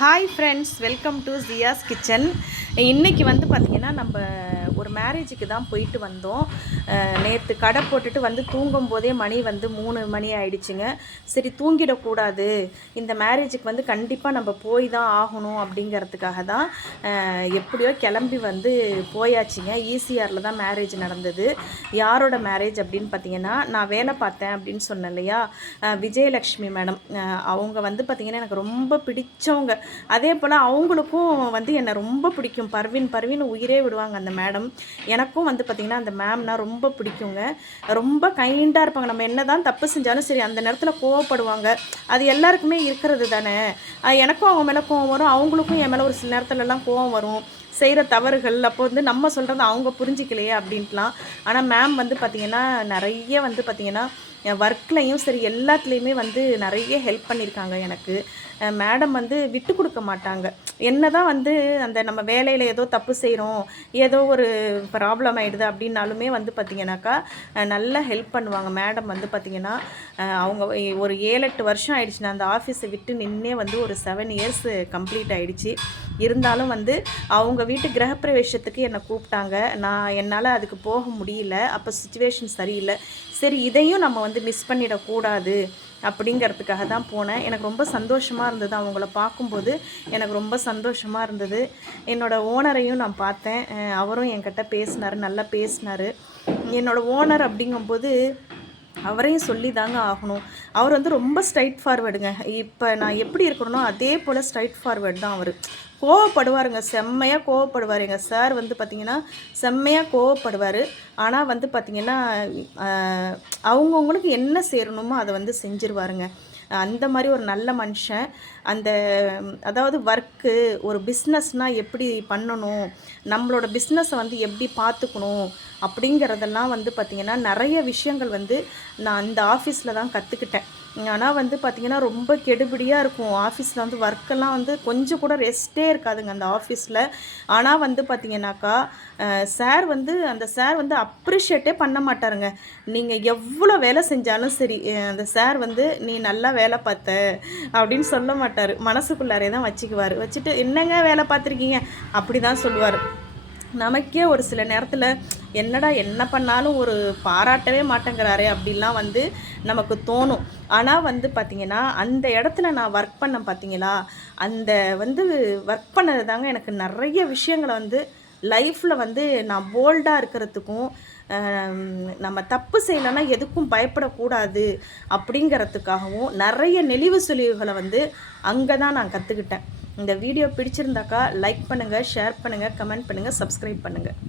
Hi friends welcome to Jiya's kitchen இன்றைக்கி வந்து பார்த்திங்கன்னா நம்ம ஒரு மேரேஜுக்கு தான் போயிட்டு வந்தோம். நேற்று கடை போட்டுட்டு வந்து தூங்கும் போதே மணி வந்து மூணு மணி ஆயிடுச்சுங்க. சரி தூங்கிடக்கூடாது. இந்த மேரேஜுக்கு வந்து கண்டிப்பாக நம்ம போய் தான் ஆகணும் அப்படிங்கிறதுக்காக தான் எப்படியோ கிளம்பி வந்து போயாச்சுங்க. ஈசிஆரில் தான் மேரேஜ் நடந்தது. யாரோட மேரேஜ் அப்படின்னு பார்த்தீங்கன்னா நான் வேலை பார்த்தேன் அப்படின்னு சொன்னேன் இல்லையா? விஜயலக்ஷ்மி மேடம். அவங்க வந்து பார்த்திங்கன்னா எனக்கு ரொம்ப பிடிச்சவங்க. அதே போல் அவங்களுக்கும் வந்து என்னை ரொம்ப பிடிக்கும். பர்வீன் பர்வீன் உயிரே விடுவாங்க அந்த மேடம். எனக்கும் வந்து பார்த்திங்கன்னா அந்த மேம்னா ரொம்ப பிடிக்குங்க. ரொம்ப கைண்டாக இருப்பாங்க. நம்ம என்ன தான் தப்பு செஞ்சாலும் சரி அந்த நேரத்தில் கோவப்படுவாங்க. அது எல்லாருக்குமே இருக்கிறது தானே. எனக்கும் அவங்க மேலே கோவம் வரும். அவங்களுக்கும் என் மேலே ஒரு சில நேரத்துலலாம் கோவம் வரும். செய்கிற தவறுகள் அப்போ வந்து நம்ம சொல்கிறத அவங்க புரிஞ்சிக்கலையே அப்படின்ட்டுலாம். ஆனால் மேம் வந்து பார்த்திங்கன்னா நிறைய வந்து பார்த்திங்கன்னா ஒர்க்லையும் சரி எல்லாத்துலேயுமே வந்து நிறைய ஹெல்ப் பண்ணியிருக்காங்க எனக்கு. மேடம் வந்து விட்டு கொடுக்க மாட்டாங்க. என்ன தான் வந்து அந்த நம்ம வேலையில் ஏதோ தப்பு செய்கிறோம் ஏதோ ஒரு ப்ராப்ளம் ஆகிடுது அப்படின்னாலுமே வந்து பார்த்திங்கனாக்கா நல்லா ஹெல்ப் பண்ணுவாங்க. மேடம் வந்து பார்த்திங்கன்னா அவங்க ஒரு ஏழு எட்டு வருஷம் ஆயிடுச்சு நான் அந்த ஆஃபீஸை விட்டு நின்னே வந்து ஒரு செவன் இயர்ஸ் கம்ப்ளீட் ஆகிடுச்சு இருந்தாலும் வந்து அவங்க வீட்டு கிரகப்பிரவேசத்துக்கு என்னை கூப்பிட்டாங்க. நான் என்னால் அதுக்கு போக முடியல. அப்போ சுச்சுவேஷன் சரியில்லை. சரி இதையும் நம்ம வந்து மிஸ் பண்ணிடக்கூடாது அப்படிங்கிறதுக்காக தான் போனேன். எனக்கு ரொம்ப சந்தோஷமாக இருந்தது அவங்கள பார்க்கும்போது. எனக்கு ரொம்ப சந்தோஷமாக இருந்தது. என்னோடய ஓனரையும் நான் பார்த்தேன். அவரும் என்கிட்ட பேசினார் நல்லா பேசினார். என்னோடய ஓனர் அப்படிங்கும்போது அவரையும் சொல்லி தாங்க ஆகணும். அவர் வந்து ரொம்ப ஸ்ட்ரைட் ஃபார்வேர்டுங்க இப்போ நான் எப்படி இருக்கணும் அதே போல் ஸ்ட்ரைட் ஃபார்வேர்டு தான் அவர். கோவப்படுவாருங்க. செம்மையாக கோவப்படுவார் எங்கள் சார் வந்து பார்த்திங்கன்னா செம்மையாக கோவப்படுவார். ஆனால் வந்து பார்த்திங்கன்னா அவங்கவுங்களுக்கு என்ன சேரணுமோ அதை வந்து செஞ்சிருவாருங்க. அந்த மாதிரி ஒரு நல்ல மனுஷன். அந்த அதாவது ஒர்க்கு ஒரு பிஸ்னஸ்னால் எப்படி பண்ணணும்? நம்மளோட பிஸ்னஸை வந்து எப்படி பார்த்துக்கணும்? அப்படிங்கிறதெல்லாம் வந்து பார்த்திங்கன்னா நிறைய விஷயங்கள் வந்து நான் அந்த ஆஃபீஸில் தான் கற்றுக்கிட்டேன் ஆனால் வந்து பார்த்திங்கன்னா ரொம்ப கெடுபிடியாக இருக்கும். ஆஃபீஸில் வந்து ஒர்க்கெல்லாம் வந்து கொஞ்சம் கூட ரெஸ்ட்டே இருக்காதுங்க அந்த ஆஃபீஸில் ஆனால் வந்து பார்த்திங்கனாக்கா சார் வந்து அந்த சார் வந்து அப்ரிஷியேட்டே பண்ண மாட்டாருங்க. நீங்கள் எவ்வளோ வேலை செஞ்சாலும் சரி அந்த சார் வந்து நீ நல்லா வேலை பார்த்த அப்படின்னு சொல்ல மாட்டார். மனசுக்குள்ளாரே தான் வச்சுக்குவார். வச்சுட்டு என்னங்க வேலை பார்த்துருக்கீங்க? அப்படி தான் சொல்லுவார். நமக்கே ஒரு சில நேரத்தில் என்னடா என்ன பண்ணாலும் ஒரு பாராட்டவே மாட்டேங்கிறாரே அப்படிலாம் வந்து நமக்கு தோணும். ஆனால் வந்து பார்த்திங்கன்னா அந்த இடத்துல நான் ஒர்க் பண்ண பார்த்தீங்களா அந்த வந்து ஒர்க் பண்ணது தாங்க எனக்கு நிறைய விஷயங்களை வந்து லைஃப்பில் வந்து நான் போல்டாக இருக்கிறதுக்கும் நம்ம தப்பு செய்யலைன்னா எதுக்கும் பயப்படக்கூடாது அப்படிங்கிறதுக்காகவும் நிறைய நெளிவு சுழிவுகளை வந்து அங்கே தான் நான் கற்றுக்கிட்டேன் இந்த வீடியோ பிடிச்சிருந்தாக்கா லைக் பண்ணுங்கள் ஷேர் பண்ணுங்கள் கமெண்ட் பண்ணுங்கள் சப்ஸ்கிரைப் பண்ணுங்கள்